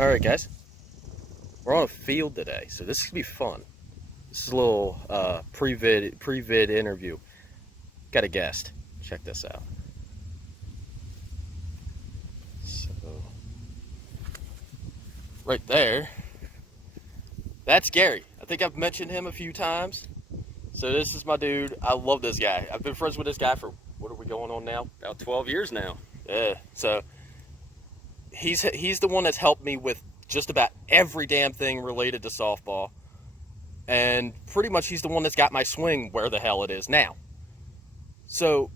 All right, guys, we're on a field today, so this is gonna be fun. This is a little pre-vid interview. Got a guest. Check this out. So, right there, that's Gary. I think I've mentioned him a few times. So this is my dude. I love this guy. I've been friends with this guy for, what are we going on now? About 12 years now. Yeah. So he's the one that's helped me with just about every damn thing related to softball. And pretty much he's the one that's got my swing where the hell it is now. So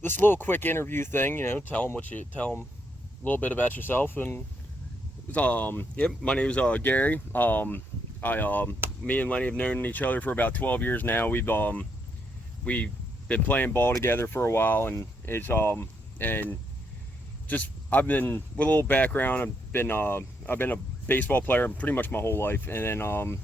this little quick interview thing, tell him a little bit about yourself. And Yep, my name's Gary. Me and Lenny have known each other for about 12 years now. We've been playing ball together for a while, and I've been, with a little background, I've been a baseball player pretty much my whole life, and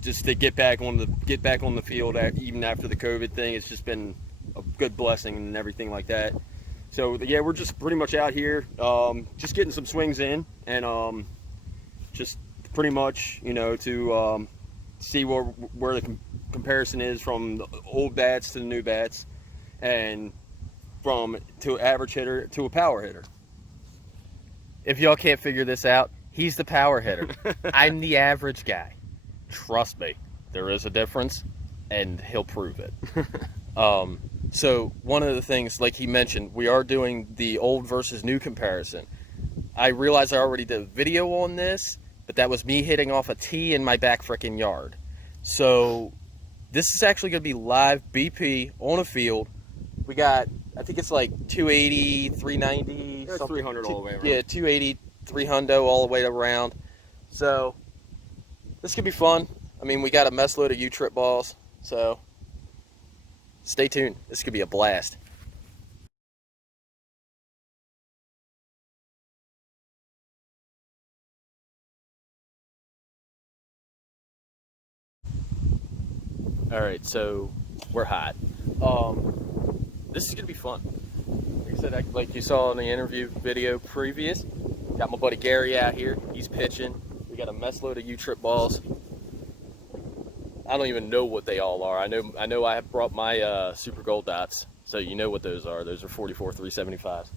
just to get back on the field even after the COVID thing, it's just been a good blessing and everything like that. So yeah, we're just pretty much out here, just getting some swings in, and just pretty much, to see where the comparison is from the old bats to the new bats, and to average hitter to a power hitter. If y'all can't figure this out, he's the power hitter. I'm the average guy. Trust me, there is a difference, and he'll prove it. So one of the things, like he mentioned, we are doing the old versus new comparison. I realize I already did a video on this, but that was me hitting off a tee in my back frickin' yard. So this is actually going to be live BP on a field. We got, I think it's like 280, 390. It's 300 all the way around. Yeah, 280, 300 all the way around. So this could be fun. I mean, we got a mess load of U-trip balls, so stay tuned. This could be a blast. All right, so we're hot. This is gonna be fun. Like I said, like you saw in the interview video previous, got my buddy Gary out here. He's pitching. We got a mess load of U-trip balls. I don't even know what they all are. I know I have brought my Super Gold dots, so you know what those are. Those are 44 375s.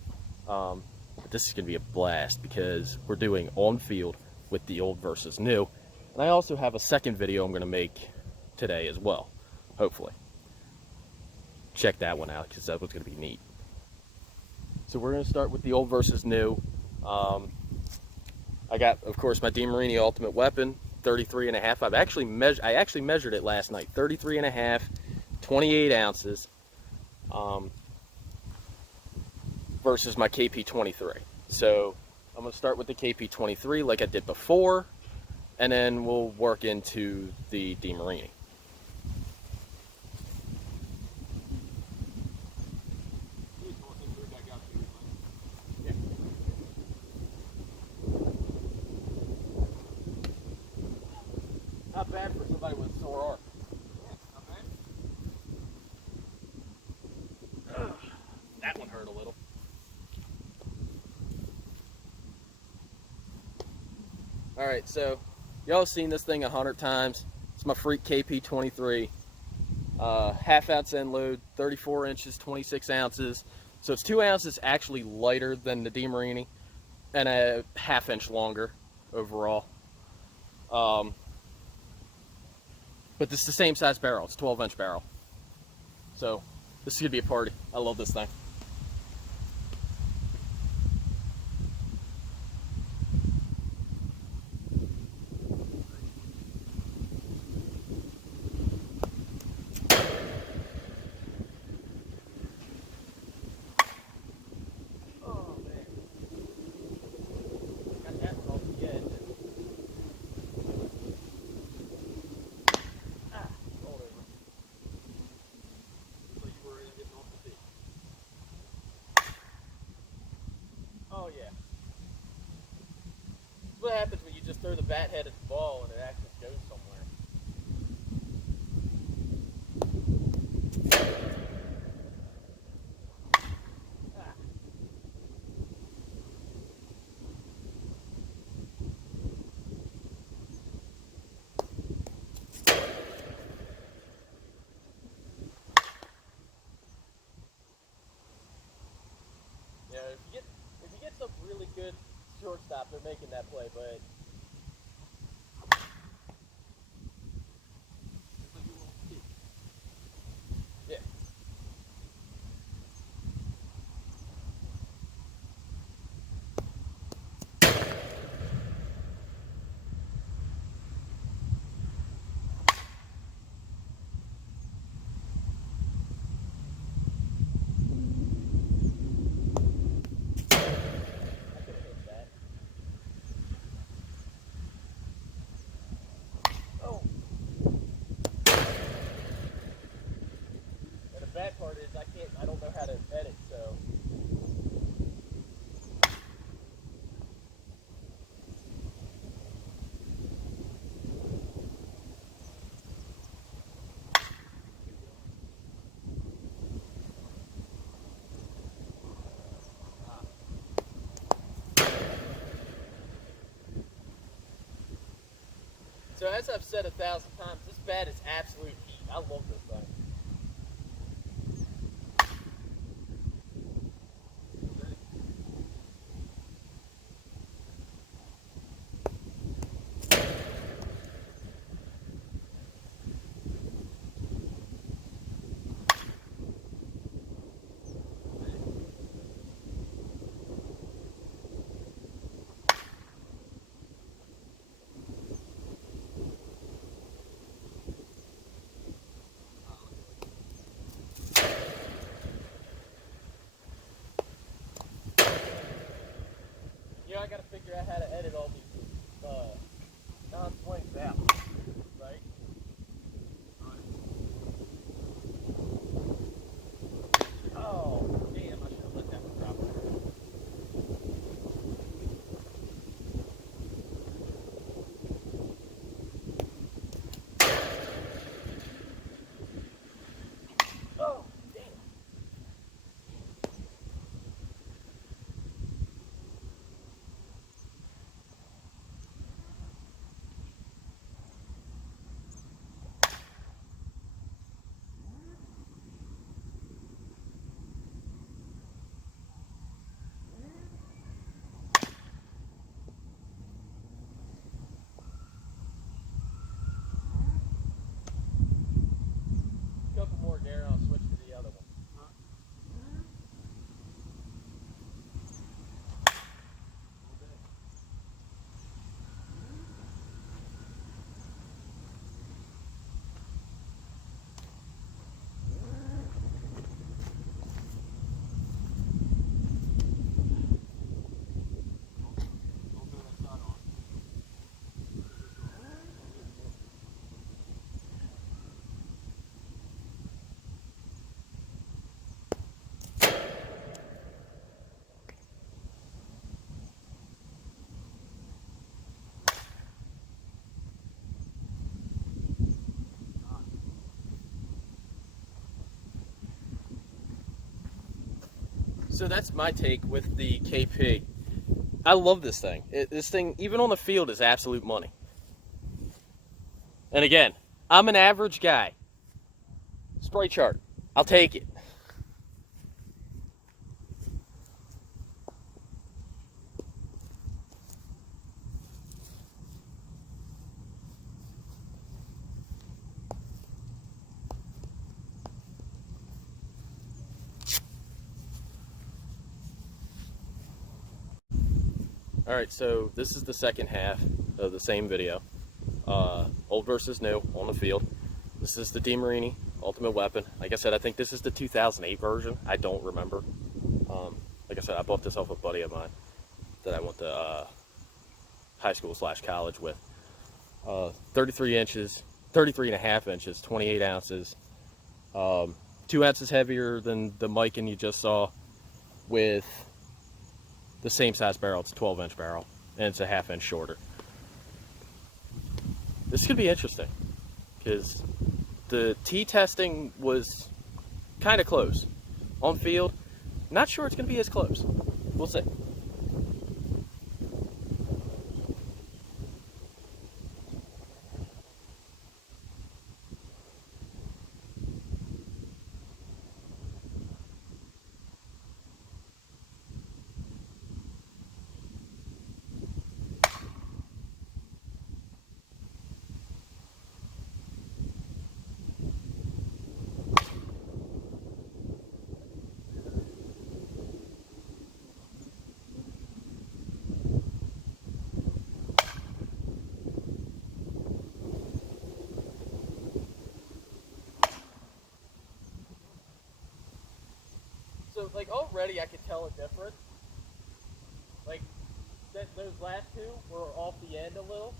But this is gonna be a blast because we're doing on field with the old versus new, and I also have a second video I'm gonna make today as well, hopefully. Check that one out because that was going to be neat. So we're going to start with the old versus new. I got, of course, my Demarini Ultimate Weapon, 33.5. I actually measured it last night, 33.5, 28 ounces, versus my KP23. So I'm going to start with the KP23 like I did before, and then we'll work into the Demarini. Not bad for somebody with a sore arm. Yeah, not bad. That one hurt a little. Alright, so y'all have seen this thing 100 times. It's my freak KP23. Half ounce end load, 34 inches, 26 ounces. So it's 2 ounces actually lighter than the Demarini and a ½ inch longer overall. But this is the same size barrel. It's a 12-inch barrel. So this is going to be a party. I love this thing. Oh, man. Got that one off the edge. Oh yeah. What happens when you just throw the bat head at the ball and it actually goes somewhere? a really good shortstop. They're making that play, but yeah. Oh. And the bad part is I don't know how to edit, so. So as I've said 1,000 times, this bat is absolute heat. I love this thing. You know, I gotta figure out how to edit all these non-swings out, right? Oh, damn, I should have let that one drop there. Oh, damn. Couple more, Gary, I'll switch to the other one. So that's my take with the KP. I love this thing. This thing, even on the field, is absolute money. And again, I'm an average guy. Spray chart, I'll take it. Alright, so this is the second half of the same video. Old versus new on the field. This is the Demarini Ultimate Weapon. Like I said, I think this is the 2008 version. I don't remember. Like I said, I bought this off a buddy of mine that I went to high school / college with. 33 inches, 33 and a half inches, 28 ounces. 2 ounces heavier than the Miken you just saw, with the same size barrel. It's a 12-inch barrel, and it's a ½ inch shorter. This could be interesting, because the T testing was kind of close. On field, not sure it's going to be as close. We'll see. like already I could tell a difference. Like those last two were off the end a little,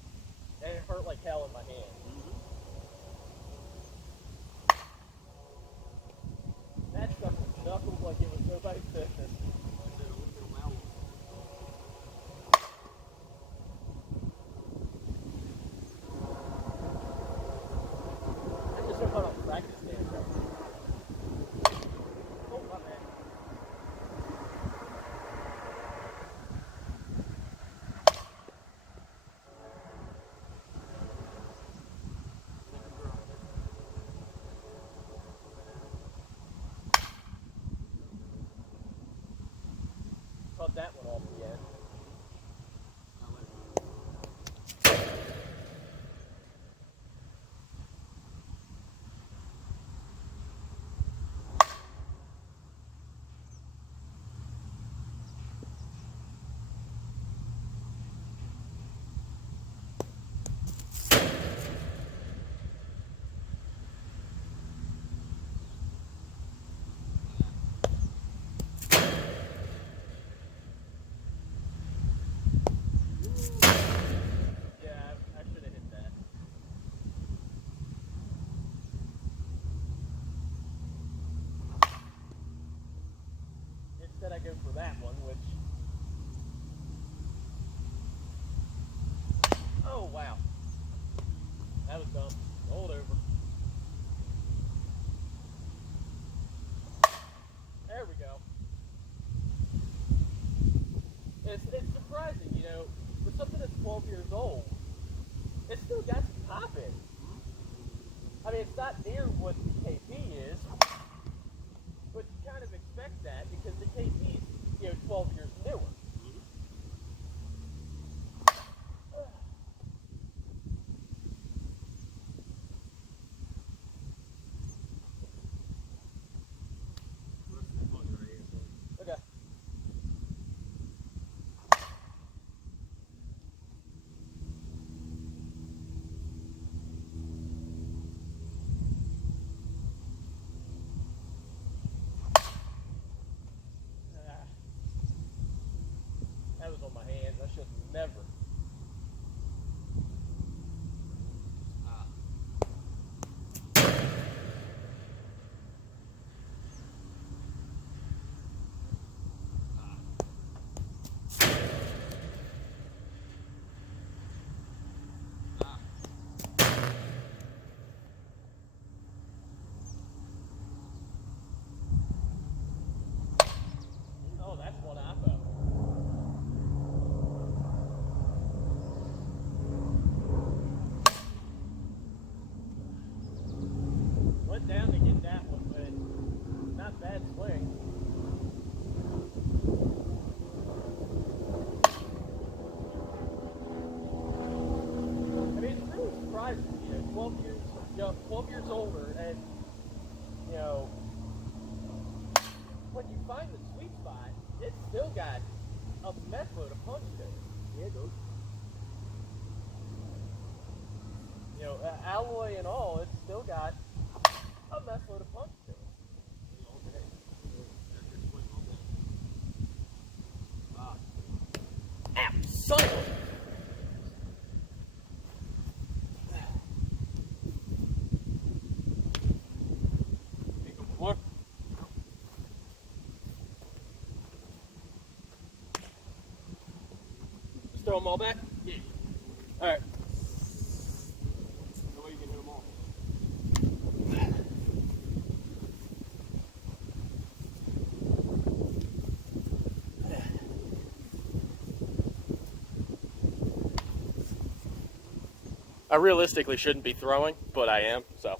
and it hurt like hell in my hand. That stuff was knuckled like it was nobody's business. I just don't know practice stand right. Oh, my bad. Caught that one off the end. I should have hit that. Instead I go for that one, which... Oh, wow. That was dumb. Rolled over. There we go. It's surprising, you know, for something that's 12 years old, it's still got some pop in. I mean, it's not near what the KP is, but you kind of expect that because the KP is, you know, 12 years newer. Okay. That was on my hands. I should never. Oh, that's one I felt. Went down to get that one, but not bad swing. I mean, it's really surprising, you know, 12 years older, and, you know, when you find the sweet spot, it's still got a mess load of punch to it. Yeah, it does. You know, alloy and all, it's still got a mess load of punch to it. Ow, son of a... More? Just throw them all back? Yeah. Alright. No way you can hit them all. I realistically shouldn't be throwing, but I am, so.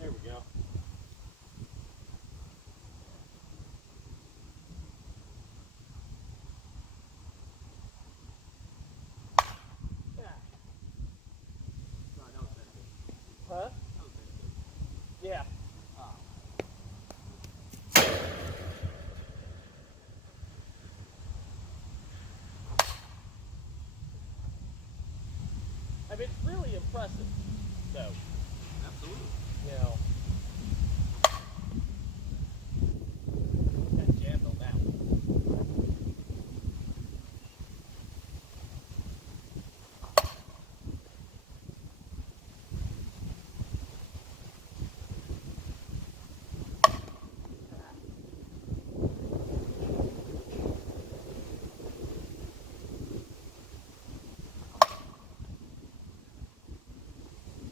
There we go. Huh? Yeah. I mean, it's really impressive. So, Absolutely. you know, got jammed on that one.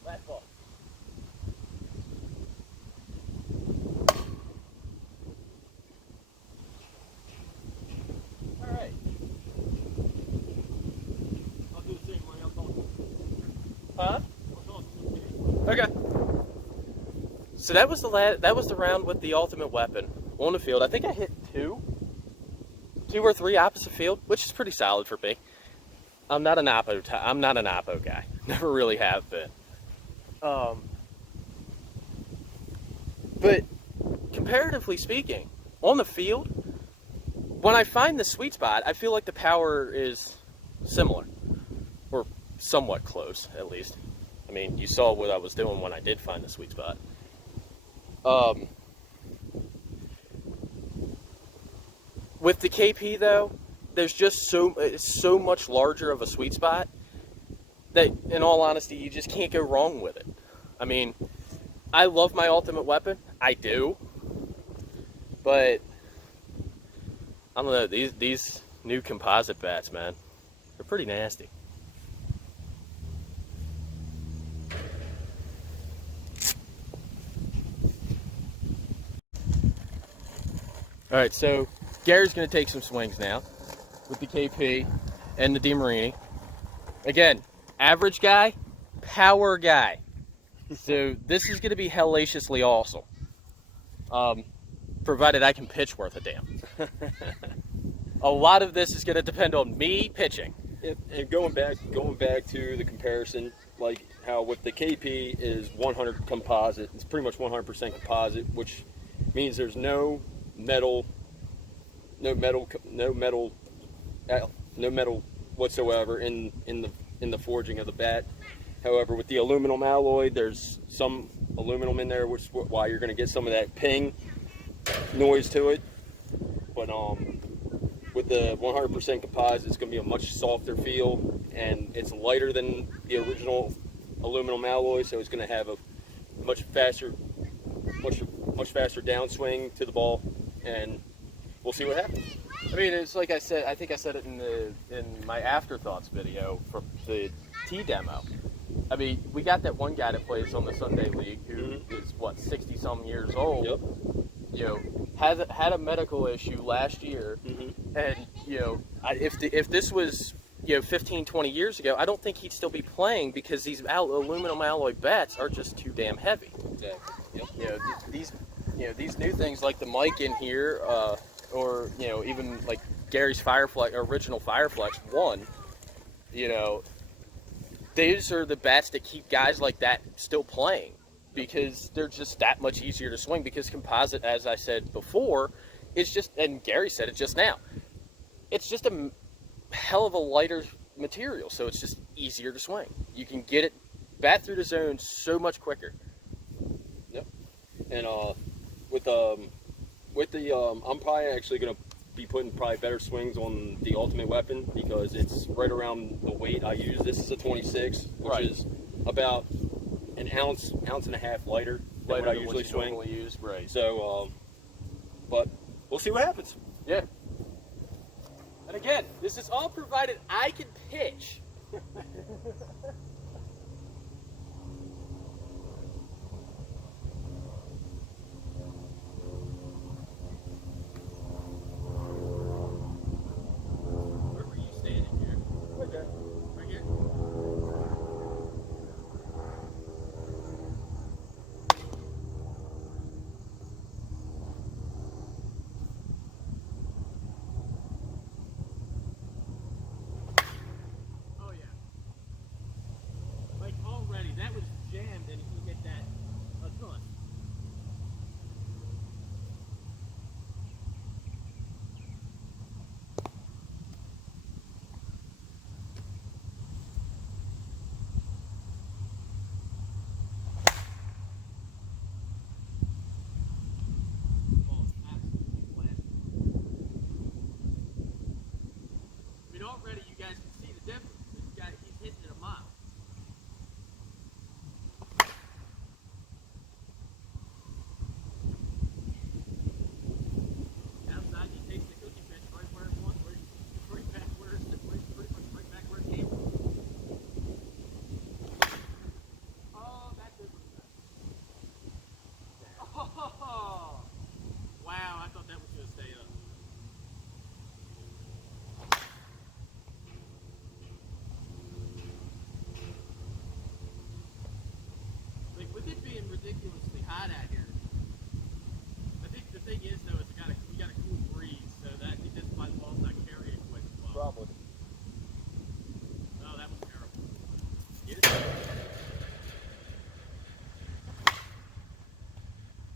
Last ball. All right. I'll do the same way. I'll talk. Huh? I'll talk. Okay. So that was the round with the ultimate weapon on the field. I think I hit two or three opposite field, which is pretty solid for me. I'm not an oppo guy. Never really have been. But comparatively speaking, on the field, when I find the sweet spot, I feel like the power is similar, or somewhat close, at least. I mean, you saw what I was doing when I did find the sweet spot. With the KP though, there's just so much larger of a sweet spot that, in all honesty, you just can't go wrong with it. I mean, I love my ultimate weapon, I do, but I don't know, these new composite bats, man, they're pretty nasty. All right, so Gary's going to take some swings now with the KP and the Demarini. Again, average guy, power guy. So this is going to be hellaciously awesome. Provided I can pitch worth a damn. A lot of this is going to depend on me pitching. And going back to the comparison, like how with the KP is 100 composite, it's pretty much 100% composite, which means there's no metal whatsoever in the forging of the bat. However, with the aluminum alloy, there's some aluminum in there, which is why you're going to get some of that ping noise to it. But with the 100% composite, it's going to be a much softer feel, and it's lighter than the original aluminum alloy, so it's going to have a much faster downswing to the ball, and we'll see what happens. I mean, it's like I said. I think I said it in my afterthoughts video for the T demo. I mean, we got that one guy that plays on the Sunday League who is what 60-some years old. Yep. You know, had a medical issue last year, and you know, if this was 15, 20 years ago, I don't think he'd still be playing because these aluminum alloy bats are just too damn heavy. Exactly. Yep. These new things like the Miken here, or even like Gary's Fireflex, original Fireflex 1, these are the bats that keep guys like that still playing because they're just that much easier to swing, because composite, as I said before, is just, and Gary said it just now, it's just a hell of a lighter material, so it's just easier to swing. You can get it bat through the zone so much quicker. Yep. And with the I'm probably actually gonna be putting probably better swings on the ultimate weapon because it's right around the weight I use. This is a 26, which is about an ounce and a half lighter than what I usually swing. Normally use, right? So, but we'll see what happens. Yeah. And again, this is all provided I can pitch. Where were you standing here? Right there. Right here? Oh yeah. ridiculously hot out here. I think the thing is though, we got a cool breeze, so that because my wall's not carrying quite as well. Probably. Oh, that was terrible. Get it?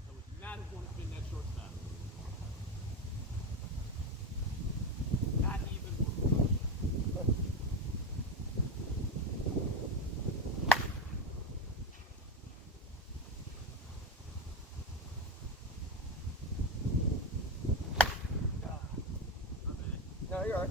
I would not have wanted to been that shortstop. Not even one. No, you're all right.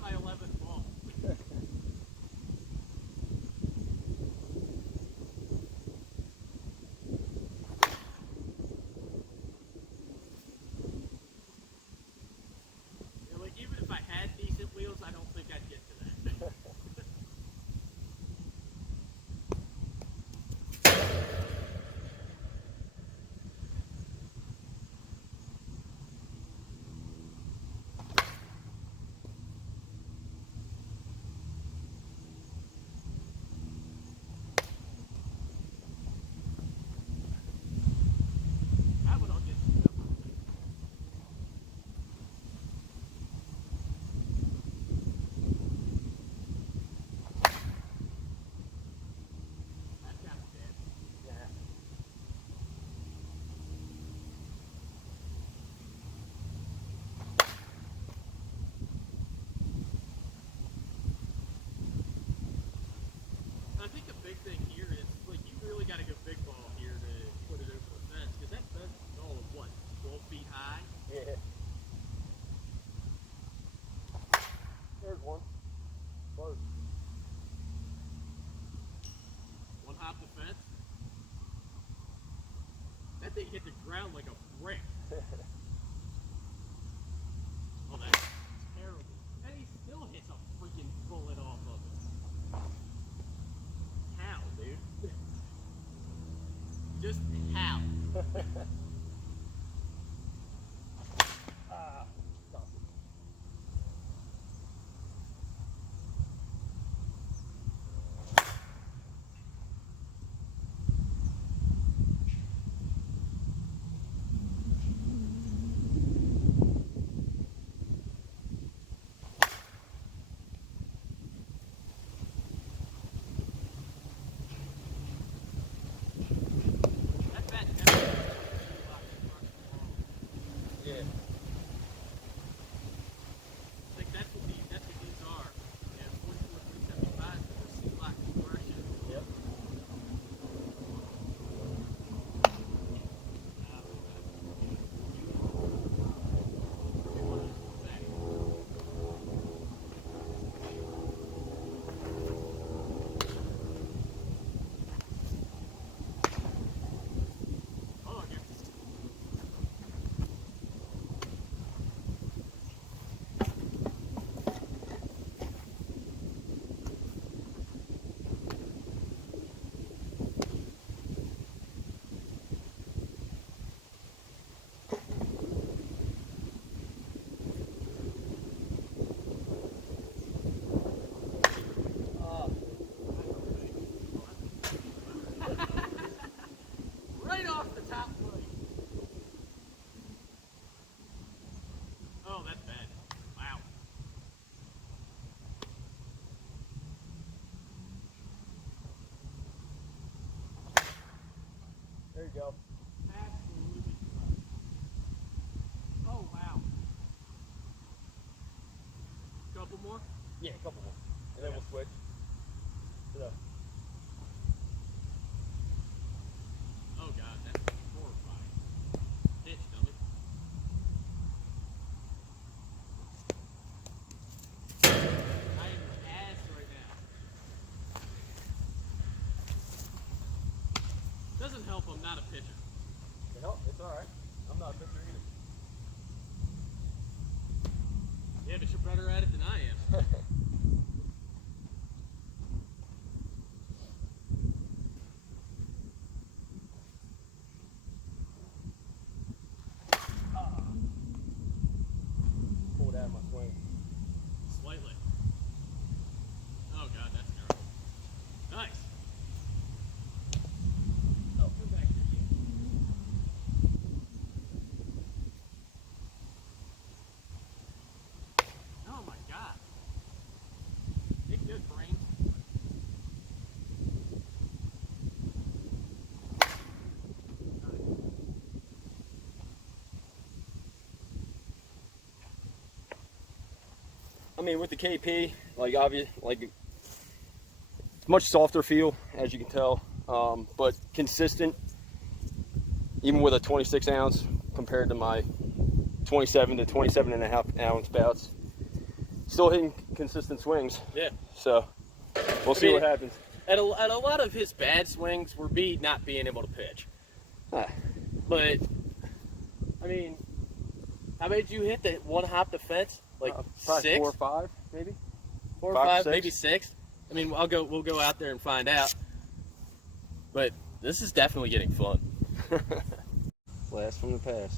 My 11th ball. Yeah, like even if I had decent wheels, I don't think I'd get to that. That one I'll get to. That got dead. Yeah. I think the big thing here is like you really got to go big ball here to put it over the fence because that fence is all of what 12 feet high. Yeah. There's one. Close. One hop the fence. That thing hit the ground like a brick. Oh, that's terrible. And he still hits a freaking bullet off of it. How, dude? Just how? That bat never Yeah. like that's what these are. Yeah, 44, 375 for the C-lock conversion. Yep. Oh, yeah. Right off the top plate. Oh, that's bad. Wow. There you go. Absolutely crushed. Oh, wow. Couple more? Yeah, a couple more. And then we'll switch. Oh, God, that's horrifying. doesn't help I'm not a pitcher. It's all right. I'm not a pitcher either. Yeah, but you're better at it than I am. Pulled out of my swing. Slightly. Oh god, that's terrible. Nice. Oh, come back here, you. Oh my god. Take good, brain. I mean, with the KP, like obvious, like it's much softer feel, as you can tell, but consistent. Even with a 26 ounce compared to my 27 to 27 and a half ounce bouts, still hitting consistent swings. Yeah. So we'll see what happens. At a lot of his bad swings were not being able to pitch. Ah. But I mean, how many did you hit that one hop the fence? Like Probably 6, 4 or 5, maybe. 4 or 5 to 5, 6. maybe 6. I mean, we'll go out there and find out. But this is definitely getting fun. Blast from the past.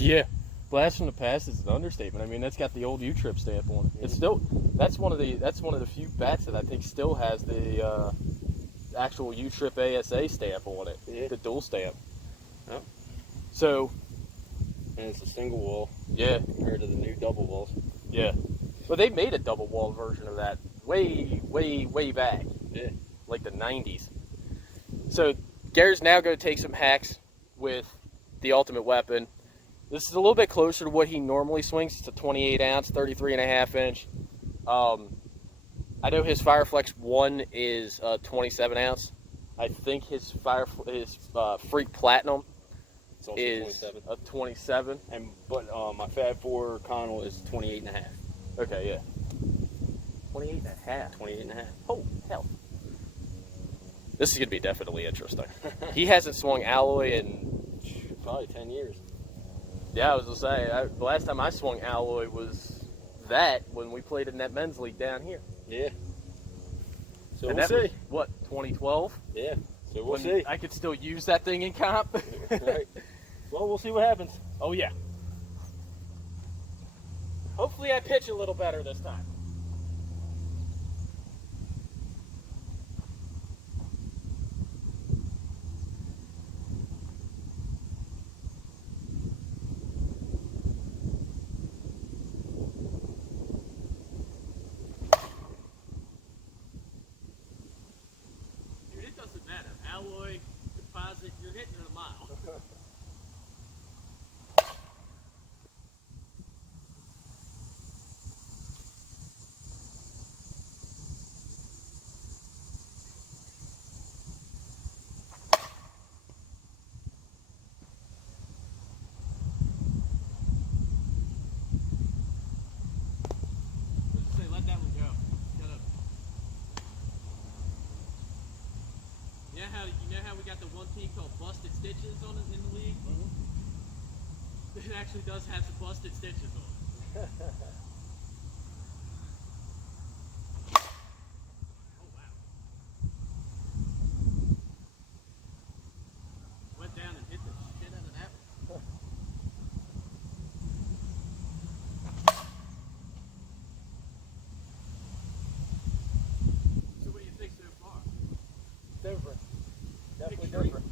Yeah, blast from the past is an understatement. I mean, that's got the old U-Trip stamp on it. It's still that's one of the few bats that I think still has the actual U-Trip ASA stamp on it, Yeah. the dual stamp. Yep. So, And it's a single wall yeah, compared to the new double walls. yeah. Well, they made a double wall version of that way back. Yeah. Like the 90s. So, Gary's now going to take some hacks with the Ultimate Weapon. This is a little bit closer to what he normally swings. It's a 28 ounce, 33 and a half inch. I know his Fireflex 1 is 27 ounce. I think his Freak Platinum It's also is 27. a 27. But my Fab 4 Connell is 28 and a half. Okay, yeah. 28 and a half. 28 and a half. Oh, hell. This is going to be definitely interesting. He hasn't swung alloy in Probably 10 years. Yeah, I was gonna say, the last time I swung alloy was when we played in that men's league down here. Yeah. So And we'll that was, see. what, 2012? Yeah. So we'll When see. I could still use that thing in comp. Right. Well, we'll see what happens. Oh yeah. Hopefully I pitch a little better this time. Dude, it doesn't matter. Alloy, composite, you're hitting it a mile. Let's say let that one go. Gotta. You know how we got the one team called Busted Stitches in the league? It actually does have some busted stitches on it. Oh wow. Went down and hit the shit out of that one. So what do you think so far? Different. Definitely Extreme. different.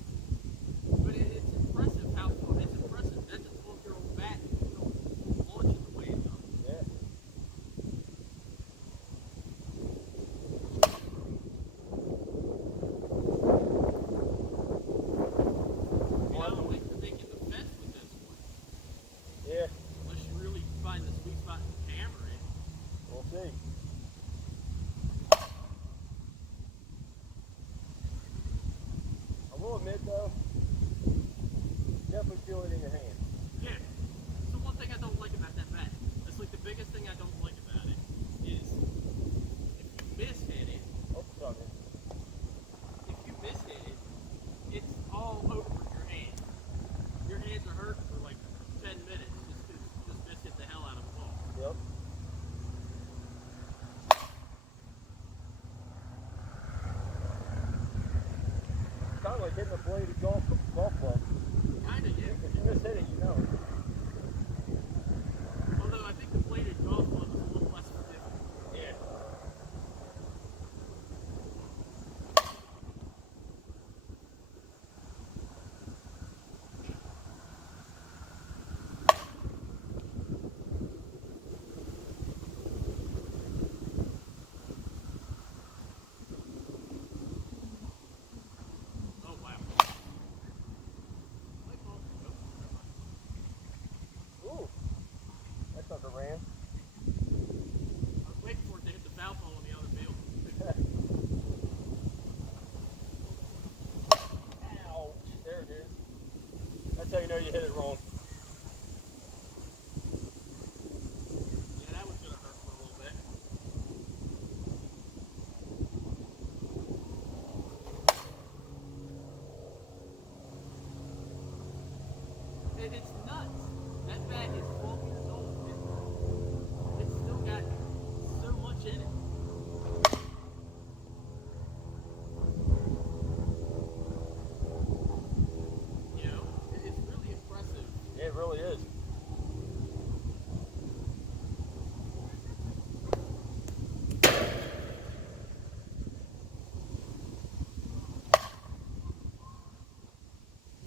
But it's impressive how far. It's impressive. That's a 12-year-old bat launching the way it does. Yeah. I don't think you're making the fence with this one. Yeah. Unless you really find the sweet spot in the camera. We'll see. I will admit though, definitely feel it in your hand. Yeah. That's the one thing I don't like about that bat. That's like the biggest thing I don't like about it is if you miss hit it, Oh, sorry. if you miss hit it, it's kind of like hitting a bladed golf club. Kinda, yeah. If you miss hit it, you know it. Although I think the bladed golf club is a little less forgiving. Yeah. Oh wow. Ooh. That's under ran. I was waiting for it to hit the foul pole on the other field. Ouch. There it is. That's how you know you hit it wrong. Yeah, that was gonna hurt for a little bit. It's nuts. That bat is 12 years old. It's still got so much in it. You know, it's really impressive. Yeah, it really is.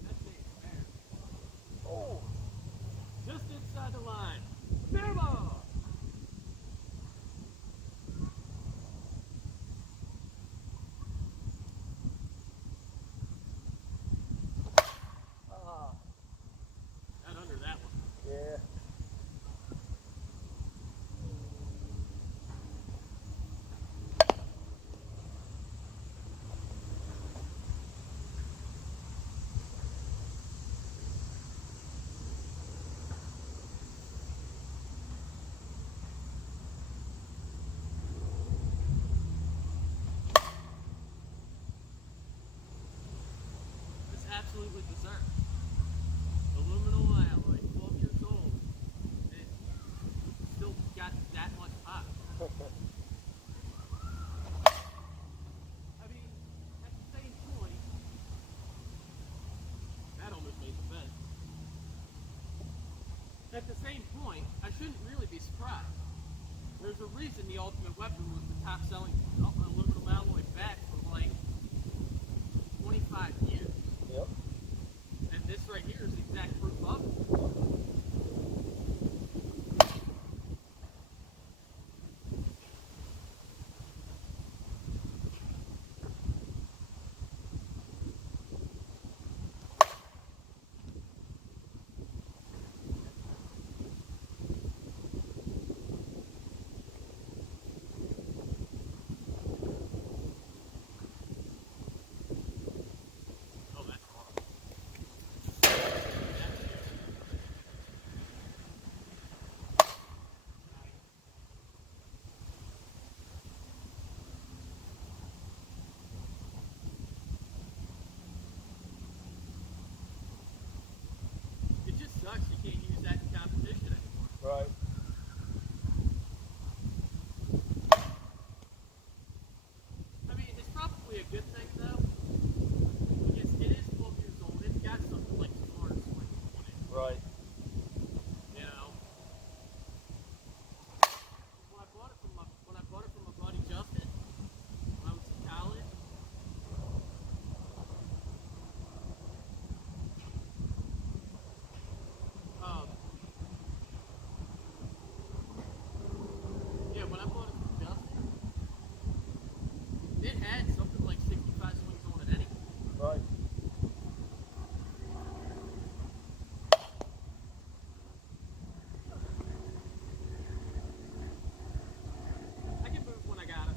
That's it, man. Oh. Just inside the line. Fair ball! Ah. Not under that one. Yeah. It's absolutely berserk. Aluminum alloy, 12 years old. It still got that much pop. I mean, at the same point, that almost made the fence. At the same point, I shouldn't really be surprised. There's a reason the Ultimate Weapon was the top selling aluminum alloy bat for like 25 years. Yep. And this right here is the exact proof of it. Oh, that's horrible. It just sucks you can't use that in competition anymore. Right. I mean, it's probably a good thing though. Because it is 12 years old. It's got something like 200 swings on it. Right. You know. When I bought it from my buddy Justin, when I was in college. Yeah, when I bought it from Justin, it had something like 65 swings on it anyway. Right. I can move when I got it.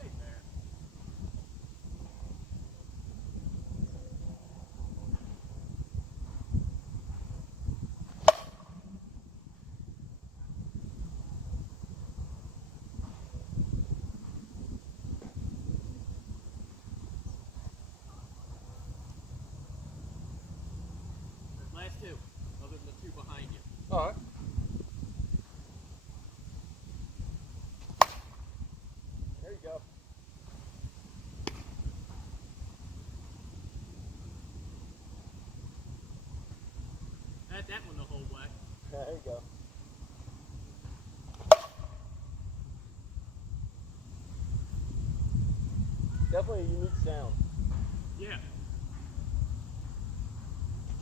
Hey, Bear. Last two, other than the two behind you. All right. There you go. Had that one the whole way. There you go. Definitely a unique sound. Yeah.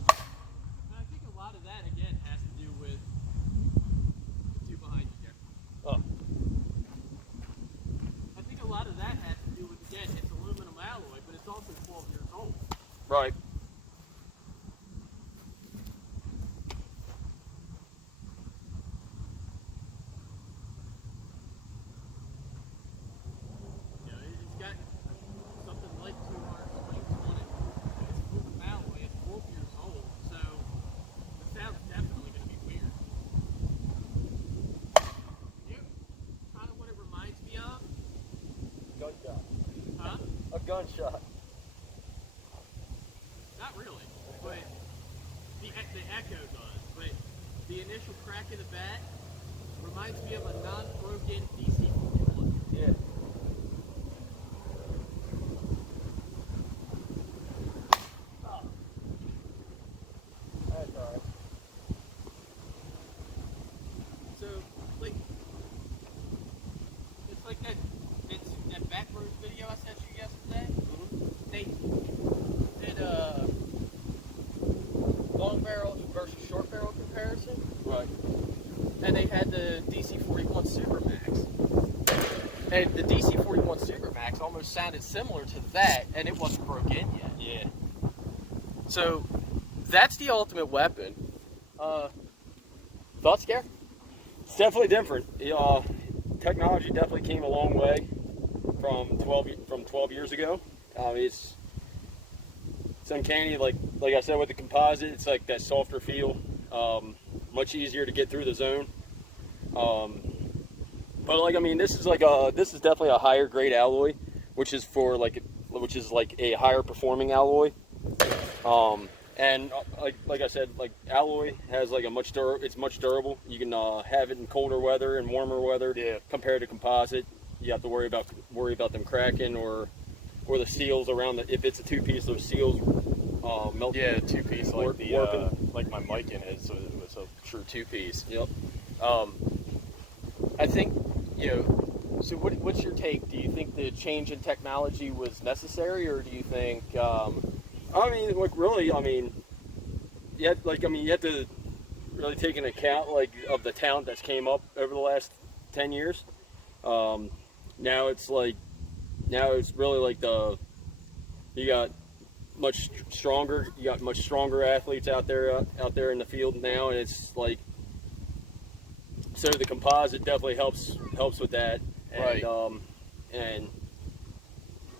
I think a lot of that again has to do with the two behind you there. Oh. I think a lot of that has to do with again it's aluminum alloy, but it's also 12 years old. Right. You know, it's got something like 200 springs on it. It's aluminum alloy. It's 12 years old, so the sound's definitely going to be weird. You know, kind of what it reminds me of. Gunshot. Huh? A gunshot. Not really, but the echo does. But the initial crack of the bat reminds me of a non-broken DC-41. Yeah. Oh. That's all right. So, like, it's like that back road video I sent you yesterday. They did a long barrel versus short barrel comparison, Right. and they had the DC-41 Supermax. And the DC-41 Supermax almost sounded similar to that, and it wasn't broke in yet. Yeah. So, that's the Ultimate Weapon. Thoughts, Gary? It's definitely different. Technology definitely came a long way from 12 years ago. It's uncanny, like I said with the composite. It's like that softer feel, much easier to get through the zone. But like I mean, this is definitely a higher grade alloy, which is like a higher performing alloy. And like I said, like alloy has like it's much durable. You can have it in colder weather and warmer weather. Yeah. Compared to composite, you have to worry about them cracking or the seals around the. If it's a two-piece, those seals melt. Yeah, two-piece like like my Miken is. So it's a true two-piece. Yep. I think So what's your take? Do you think the change in technology was necessary, or do you think? I mean, like really, I mean, you have to really take into account of the talent that's came up over the last 10 years. Now it's really like you got much stronger athletes out there in the field now, and it's like, so the composite definitely helps with that. And, Right.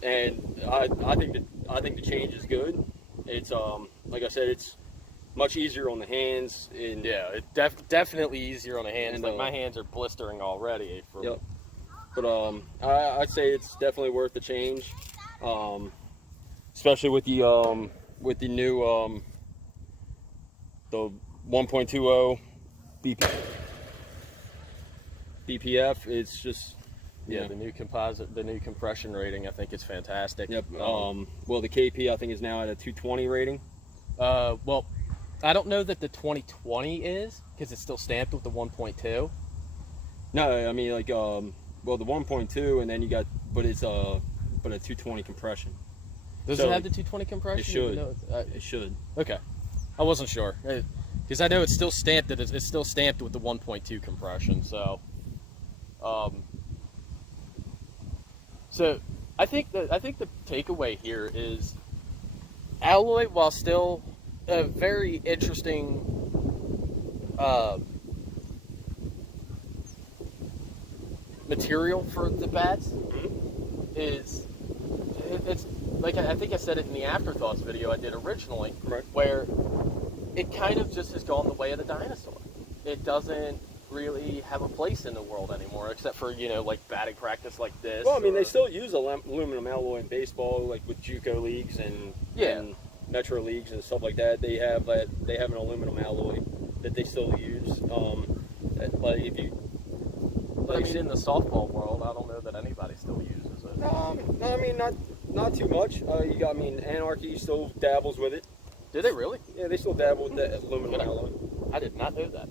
and I think the change is good. It's like I said, it's much easier on the hands. And Yeah, it definitely easier on the hands. And, like my hands are blistering already. Yep. But I'd say it's definitely worth the change, especially with the new the 1.20 BPF. It's just the new composite, the new compression rating, I think is fantastic. Yep. Well, the KP I think is now at a 220 rating. Well, I don't know that the 2020 is because it's still stamped with the 1.2. No, I mean well, the 1.2, and then you got, but it's a 220 compression. Does it have the 220 compression? It should. It should. Okay, I wasn't sure because I know it's still stamped. It's still stamped with the 1.2 compression. So, I think the takeaway here is alloy, while still a very interesting material for the bats, it's like I think I said it in the afterthoughts video I did originally, right, where it kind of just has gone the way of the dinosaur. It doesn't really have a place in the world anymore, except for like batting practice like this. Well, I mean, they still use aluminum alloy in baseball, like with JUCO leagues and metro leagues and stuff like that. They have an aluminum alloy that they still use. Like if you, But I mean, in the softball world, I don't know that anybody still uses it. no, I mean not too much. You got, I mean, Anarchy still dabbles with it. Do they really? Yeah, they still dabble with that aluminum alloy. I did not know that.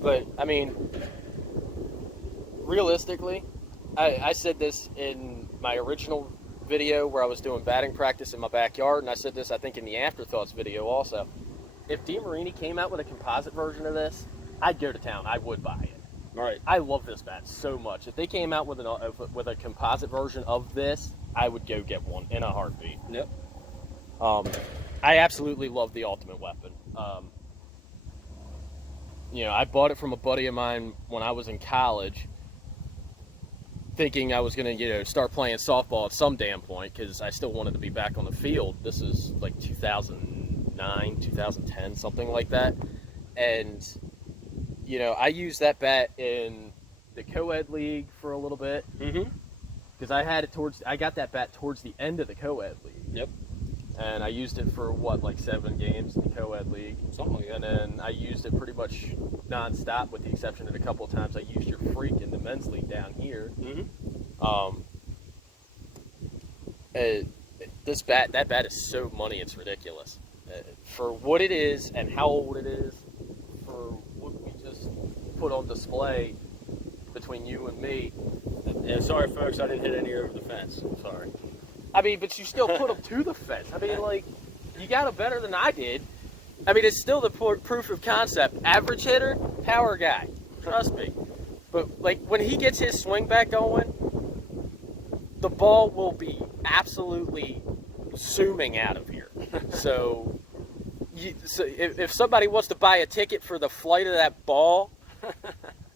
But I mean, realistically, I said this in my original video where I was doing batting practice in my backyard, and I said this, I think, in the Afterthoughts video also. If Demarini came out with a composite version of this, I'd go to town. I would buy it. Right. I love this bat so much. If they came out with a composite version of this, I would go get one in a heartbeat. Yep. I absolutely love the Ultimate Weapon. You know, I bought it from a buddy of mine when I was in college, thinking I was going to, you know, start playing softball at some damn point because I still wanted to be back on the field. This is like 2009, 2010, something like that. And, you know, I used that bat in the co-ed league for a little bit. Because I got that bat towards the end of the co-ed league. Yep. And I used it for, what, like 7 games in the co-ed league. Something like that. And then I used it pretty much non-stop, with the exception of a couple of times I used your freak in the men's league down here. That bat is so money, it's ridiculous. For what it is and how old it is, for what we just put on display between you and me. Yeah, sorry folks, I didn't hit any over the fence. I'm sorry. I mean, but you still put them to the fence. I mean, like, you got it better than I did. I mean, it's still the proof of concept. Average hitter, power guy. Trust me. But, like, when he gets his swing back going, the ball will be absolutely zooming out of here. So if somebody wants to buy a ticket for the flight of that ball,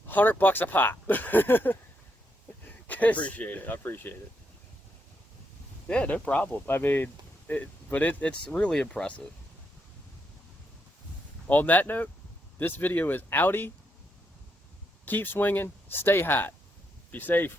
$100 a pop. I appreciate it. Yeah, no problem. I mean, it's really impressive. On that note, this video is outie. Keep swinging. Stay hot. Be safe.